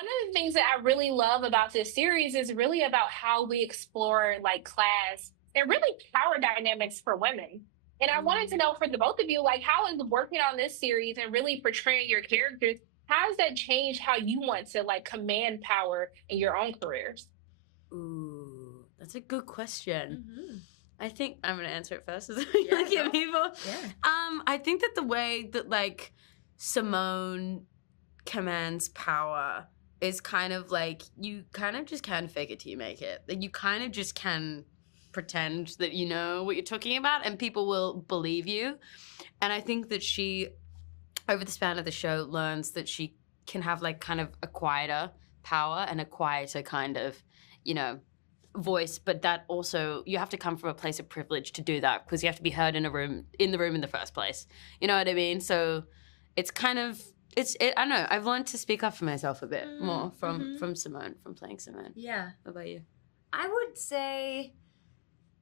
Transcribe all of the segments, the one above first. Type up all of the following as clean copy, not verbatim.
one of the things that I really love about this series is really about how we explore like class and really power dynamics for women. And I wanted to Mm. know for the both of you, like how is working on this series and really portraying your characters, how has that changed how you want to like command power in your own careers? Ooh, that's a good question. Mm-hmm. I think I'm gonna answer it first. Yeah, Give go. people. Yeah. I think that the way that like Simone commands power is kind of like you kind of just can fake it till you make it. Like you kind of just can pretend that you know what you're talking about, and people will believe you. And I think that she, over the span of the show, learns that she can have like kind of a quieter power and a quieter kind of, you know, voice, but that also you have to come from a place of privilege to do that because you have to be heard in the room in the first place. You know what I mean? So it's kind of I don't know. I've learned to speak up for myself a bit more from Simone, from playing Simone. Yeah. What about you? I would say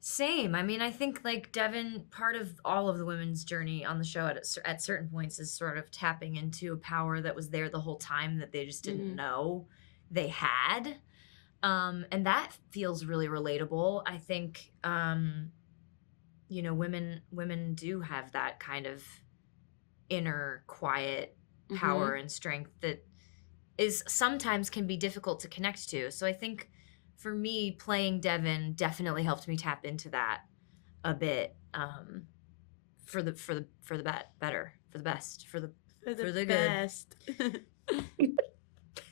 same. I mean, I think like Devin, part of all of the women's journey on the show at certain points is sort of tapping into a power that was there the whole time that they just didn't know they had. And that feels really relatable. I think, you know, women do have that kind of inner quiet power and strength that is sometimes can be difficult to connect to. So I think for me, playing Devin definitely helped me tap into that a bit, for the best, for the good. best.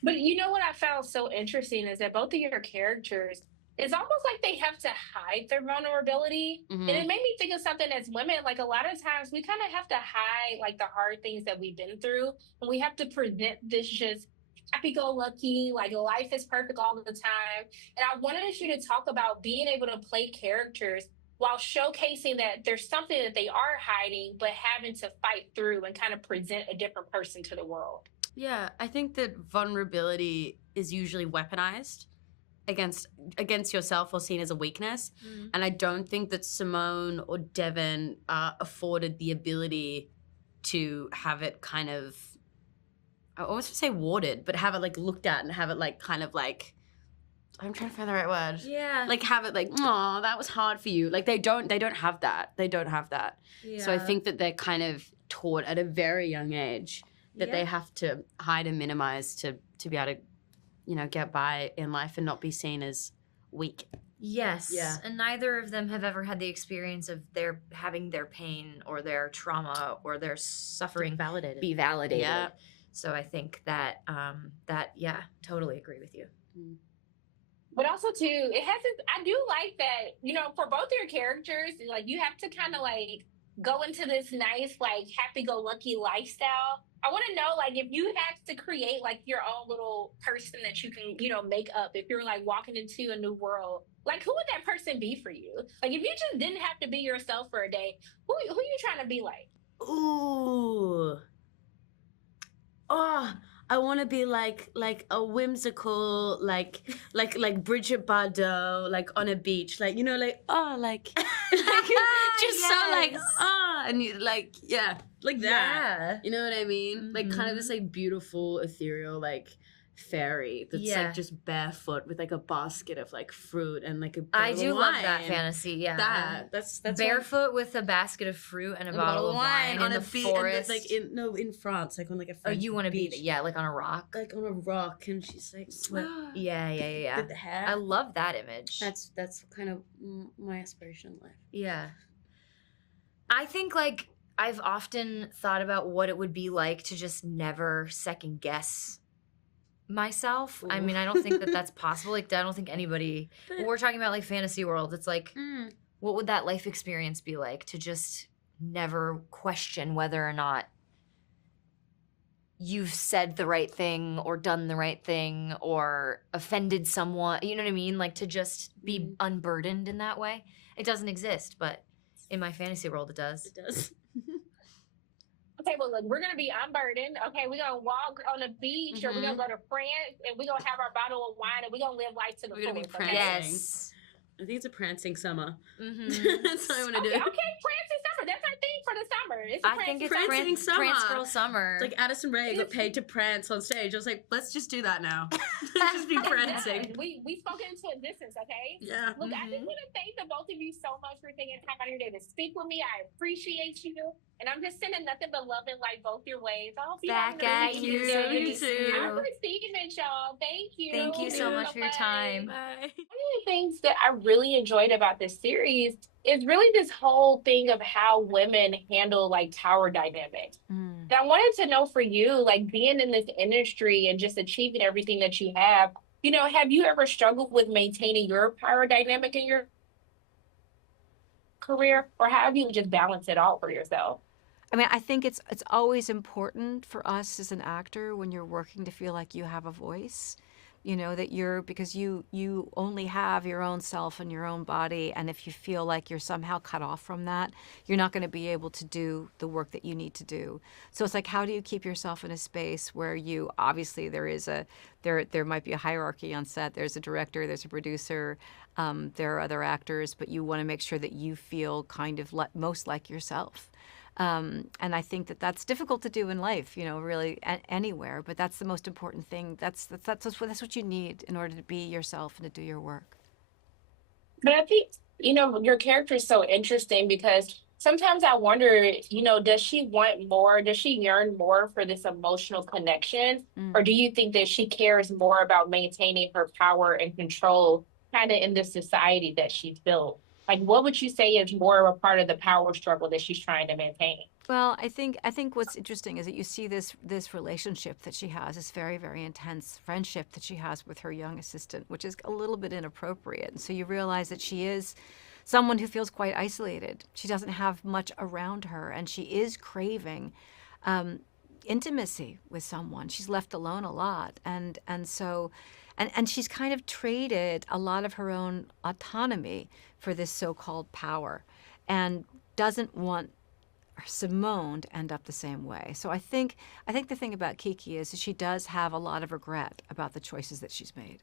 But you know what I found so interesting is that both of your characters, it's almost like they have to hide their vulnerability. And it made me think of something as women, like a lot of times we kind of have to hide like the hard things that we've been through. And we have to present this just happy-go-lucky, like life is perfect all the time. And I wanted you to talk about being able to play characters while showcasing that there's something that they are hiding, but having to fight through and kind of present a different person to the world. Yeah, I think that vulnerability is usually weaponized against yourself or seen as a weakness. And I don't think that Simone or Devin are afforded the ability to have it kind of, I almost want to say warded, but have it like looked at and have it like kind of like, I'm trying to find the right word. Yeah. Like have it like, oh, that was hard for you. Like they don't have that. They don't have that. Yeah. So I think that they're kind of taught at a very young age that they have to hide and minimize to be able to, you know, get by in life and not be seen as weak. Yes. Yeah. And neither of them have ever had the experience of having their pain or their trauma or their suffering be validated. Yeah. So I think that totally agree with you. But also too, I do like that, you know, for both your characters, like you have to kind of like go into this nice, like happy-go-lucky lifestyle. I want to know, like, if you had to create like your own little person that you can, you know, make up, if you're like walking into a new world, like who would that person be for you? Like if you just didn't have to be yourself for a day, who you trying to be like? Ooh. Oh, I want to be like a whimsical, like Bridget Bardot, like on a beach, like, you know, like, oh, like just so like, and you like, yeah, like that. Yeah. You know what I mean? Like kind of this like beautiful, ethereal, like fairy that's like just barefoot with like a basket of like fruit and like a I bottle do of love wine. that fantasy. Yeah. That's barefoot with a basket of fruit and a bottle of wine on in a the forest. like in France, like on like a French you want to be beach. like on a rock, Like on a rock, and she's like, yeah. with the hair. I love that image. That's kind of my aspiration in life. Yeah. I think like I've often thought about what it would be like to just never second guess myself. Ooh. I mean, I don't think that that's possible. Like, I don't think anybody, when we're talking about like fantasy world, it's like, what would that life experience be like to just never question whether or not you've said the right thing or done the right thing or offended someone, you know what I mean? Like to just be unburdened in that way. It doesn't exist, but in my fantasy world, it does. It does. Okay, well, look, we're going to be unburdened. Okay, we're going to walk on the beach or we're going to go to France and we're going to have our bottle of wine and we're going to live life to the We're gonna be fullest. Okay? prancing. Yes. I think it's a prancing summer. Mm-hmm. That's what I want to do. Okay, prancing summer. That's our theme for the summer. It's a I think it's prancing summer. Prance Girl Summer. It's like Addison Rae got paid to prance on stage. I was like, let's just do that now. Let's just be prancing. We spoke into existence, okay? Yeah. Look, I just want to thank the both of you so much for taking time out of your day to speak with me. I appreciate you. And I'm just sending nothing but love and light both your ways. I hope you Back have at an you. amazing day. You too. I'm receiving it, y'all. Thank you. Thank you so much for your time. Bye. One of the things that I really enjoyed about this series is really this whole thing of how women handle like power dynamics. And I wanted to know for you, like being in this industry and just achieving everything that you have, you know, have you ever struggled with maintaining your power dynamic in your career, or how have you just balanced it all for yourself? I mean, I think it's always important for us as an actor when you're working to feel like you have a voice, you know, that because you only have your own self and your own body, and if you feel like you're somehow cut off from that, you're not going to be able to do the work that you need to do. So it's like, how do you keep yourself in a space where you obviously there might be a hierarchy on set. There's a director, there's a producer, there are other actors, but you want to make sure that you feel kind of most like yourself. And I think that that's difficult to do in life, you know, really anywhere. But that's the most important thing. That's what you need in order to be yourself and to do your work. But I think, you know, your character is so interesting because sometimes I wonder, you know, does she want more? Does she yearn more for this emotional connection? Or do you think that she cares more about maintaining her power and control kind of in the society that she's built? Like, what would you say is more of a part of the power struggle that she's trying to maintain? Well, I think what's interesting is that you see this relationship that she has, this very, very intense friendship that she has with her young assistant, which is a little bit inappropriate. And so you realize that she is someone who feels quite isolated. She doesn't have much around her, and she is craving intimacy with someone. She's left alone a lot, and so. And she's kind of traded a lot of her own autonomy for this so-called power and doesn't want Simone to end up the same way. So I think the thing about Kiki is that she does have a lot of regret about the choices that she's made.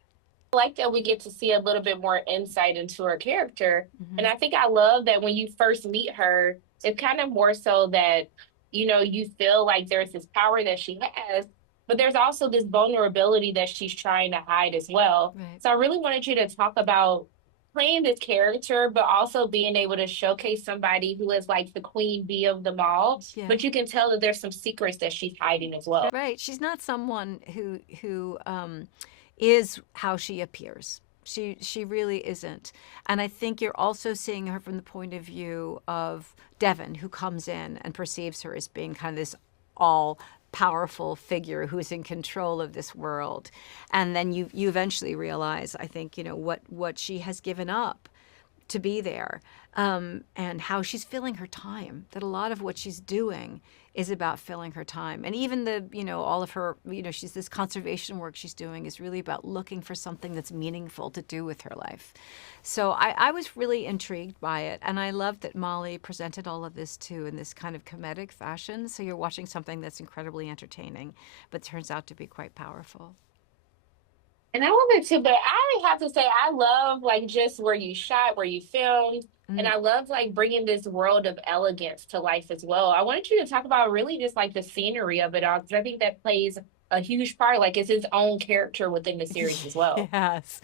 I like that we get to see a little bit more insight into her character. And I think I love that when you first meet her, it's kind of more so that, you know, you feel like there's this power that she has, but there's also this vulnerability that she's trying to hide as well. Right. So I really wanted you to talk about playing this character, but also being able to showcase somebody who is like the queen bee of them all. Yeah. But you can tell that there's some secrets that she's hiding as well. Right. She's not someone who is how she appears. She really isn't. And I think you're also seeing her from the point of view of Devon, who comes in and perceives her as being kind of this all powerful figure who's in control of this world. And then you eventually realize, I think, you know, what she has given up to be there, and how she's filling her time, that a lot of what she's doing is about filling her time. And even all of her, she's this conservation work she's doing is really about looking for something that's meaningful to do with her life. So I was really intrigued by it. And I loved that Molly presented all of this too in this kind of comedic fashion. So you're watching something that's incredibly entertaining, but turns out to be quite powerful. And I love it too, but I have to say, I love like just where you shot, where you filmed, and I love like bringing this world of elegance to life as well. I wanted you to talk about really just like the scenery of it all, because I think that plays a huge part. Like it's its own character within the series as well. Yes.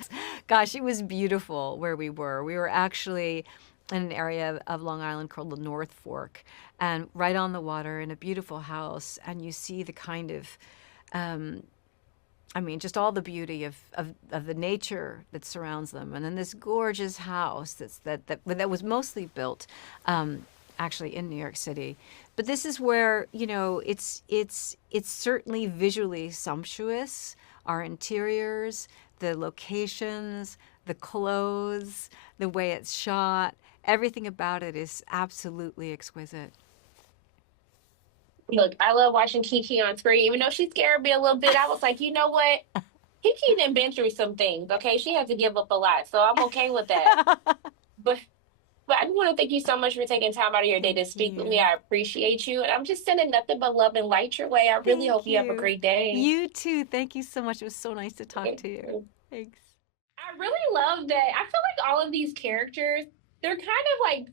Gosh, it was beautiful where we were. We were actually in an area of Long Island called the North Fork, and right on the water in a beautiful house, and you see the kind of just all the beauty of the nature that surrounds them, and then this gorgeous house that was mostly built, actually in New York City. But this is where it's certainly visually sumptuous. Our interiors, the locations, the clothes, the way it's shot, everything about it is absolutely exquisite. Look, I love watching Kiki on screen. Even though she scared me a little bit, I was like, you know what? Kiki done been through some things, okay? She had to give up a lot, so I'm okay with that. But I just want to thank you so much for taking time out of your day to speak with me. I appreciate you. And I'm just sending nothing but love and light your way. I really hope you have a great day. You too. Thank you so much. It was so nice to talk to you. Thanks. I really love that. I feel like all of these characters, they're kind of like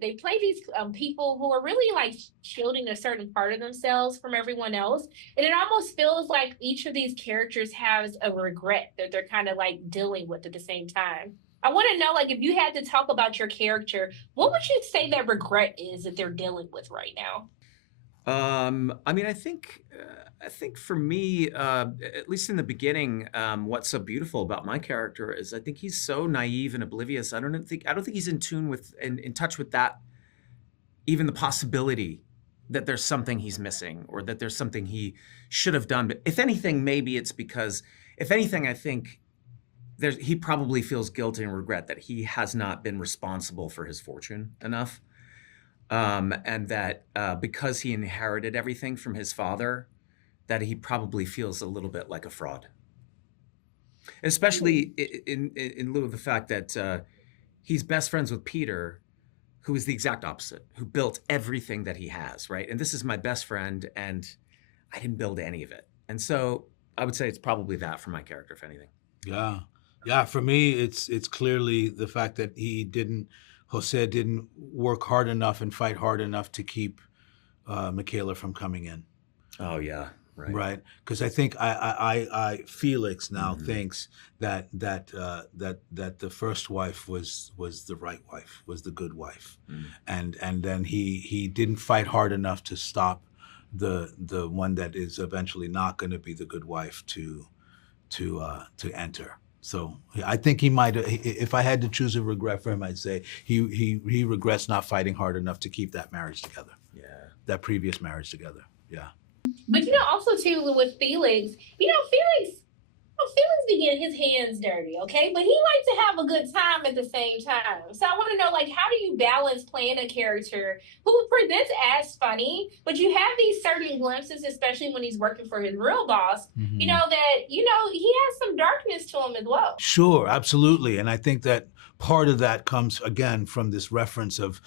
they play these people who are really like shielding a certain part of themselves from everyone else. And it almost feels like each of these characters has a regret that they're kind of like dealing with at the same time. I want to know, like, if you had to talk about your character, what would you say that regret is that they're dealing with right now? I mean, I think for me, at least in the beginning, what's so beautiful about my character is I think he's so naive and oblivious. I don't think he's in tune with, in touch with that, even the possibility that there's something he's missing or that there's something he should have done. But if anything, maybe it's because, if anything, I think he probably feels guilt and regret that he has not been responsible for his fortune enough. And that because he inherited everything from his father, that he probably feels a little bit like a fraud. Especially in lieu of the fact that he's best friends with Peter, who is the exact opposite, who built everything that he has, right? And this is my best friend, and I didn't build any of it. And so I would say it's probably that for my character, if anything. Yeah. Yeah, for me, it's clearly the fact that Jose didn't work hard enough and fight hard enough to keep Michaela from coming in. Oh yeah, right. Right, because I think Felix now thinks that the first wife was the right wife, was the good wife, and then he didn't fight hard enough to stop the one that is eventually not going to be the good wife to enter. So I think he might, if I had to choose a regret for him, I'd say he regrets not fighting hard enough to keep that marriage together. Yeah. That previous marriage together. Yeah. But also too with Felix, Felix be getting his hands dirty, okay? But he likes to have a good time at the same time. So I want to know, like, how do you balance playing a character who presents as funny, but you have these certain glimpses, especially when he's working for his real boss, that, he has some darkness to him as well. Sure, absolutely. And I think that part of that comes, again, from this reference of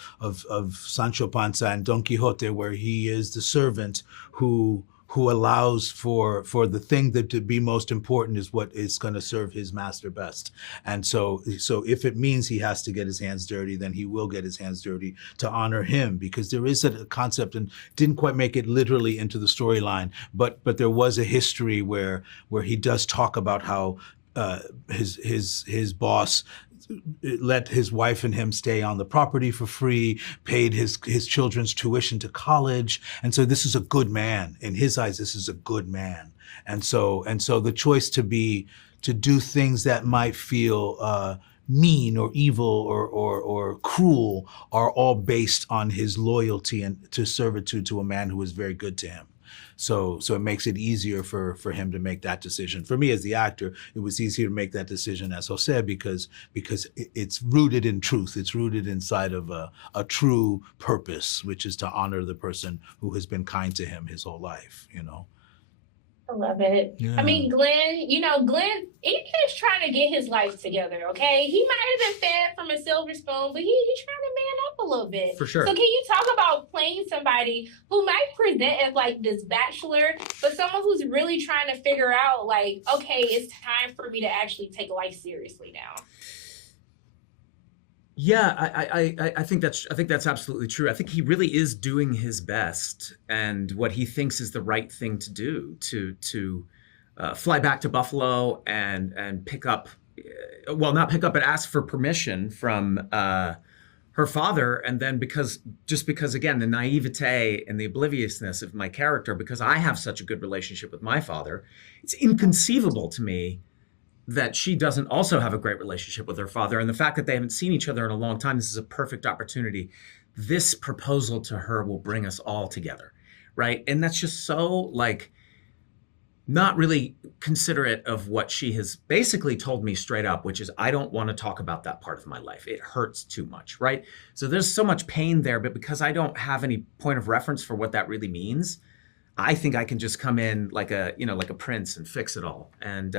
Sancho Panza and Don Quixote, where he is the servant who allows for the thing that to be most important is what is going to serve his master best. And so if it means he has to get his hands dirty, then he will get his hands dirty to honor him, because there is a concept, and didn't quite make it literally into the storyline, but there was a history where he does talk about how his boss let his wife and him stay on the property for free, paid his children's tuition to college. And so this is a good man. In his eyes, this is a good man. And so the choice to do things that might feel mean or evil or cruel are all based on his loyalty and to servitude to a man who is very good to him. So it makes it easier for him to make that decision. For me as the actor, it was easier to make that decision as Jose because it's rooted in truth. It's rooted inside of a true purpose, which is to honor the person who has been kind to him his whole life, I love it. Yeah. I mean, Glenn, he's trying to get his life together, okay? He might have been fed from a silver spoon, but he's trying to man up a little bit. For sure. So can you talk about playing somebody who might present as like this bachelor, but someone who's really trying to figure out like, okay, it's time for me to actually take life seriously now? Yeah, I think that's absolutely true. I think he really is doing his best, and what he thinks is the right thing to do to fly back to Buffalo and pick up, not pick up, but ask for permission from her father. And then because again, the naivete and the obliviousness of my character, because I have such a good relationship with my father, it's inconceivable to me that she doesn't also have a great relationship with her father. And the fact that they haven't seen each other in a long time, this is a perfect opportunity. This proposal to her will bring us all together, right? And that's just so like not really considerate of what she has basically told me straight up, which is I don't want to talk about that part of my life. It hurts too much, right? So there's so much pain there, but because I don't have any point of reference for what that really means, I think I can just come in like a prince and fix it all. And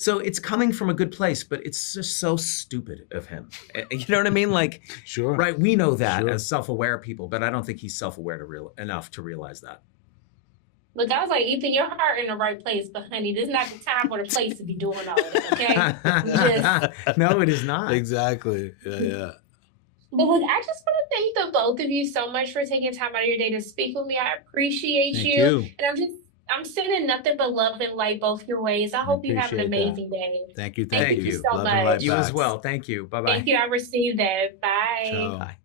so it's coming from a good place, but it's just so stupid of him. You know what I mean? Like, Sure. Right? We know that Sure. as self-aware people, but I don't think he's self-aware enough to realize that. Look, I was like, Ethan, your heart in the right place, but honey, this is not the time or the place to be doing all of this, okay? No, it is not. Exactly. Yeah. But look, I just want to thank the both of you so much for taking time out of your day to speak with me. I appreciate Thank you. you. And I'm sending nothing but love and light both your ways. I hope you have an appreciate that. amazing day. Thank you. Thank you so Love and light much. You as back. well. Thank you. Bye-bye. Thank you. I received that. Bye. Ciao. Bye.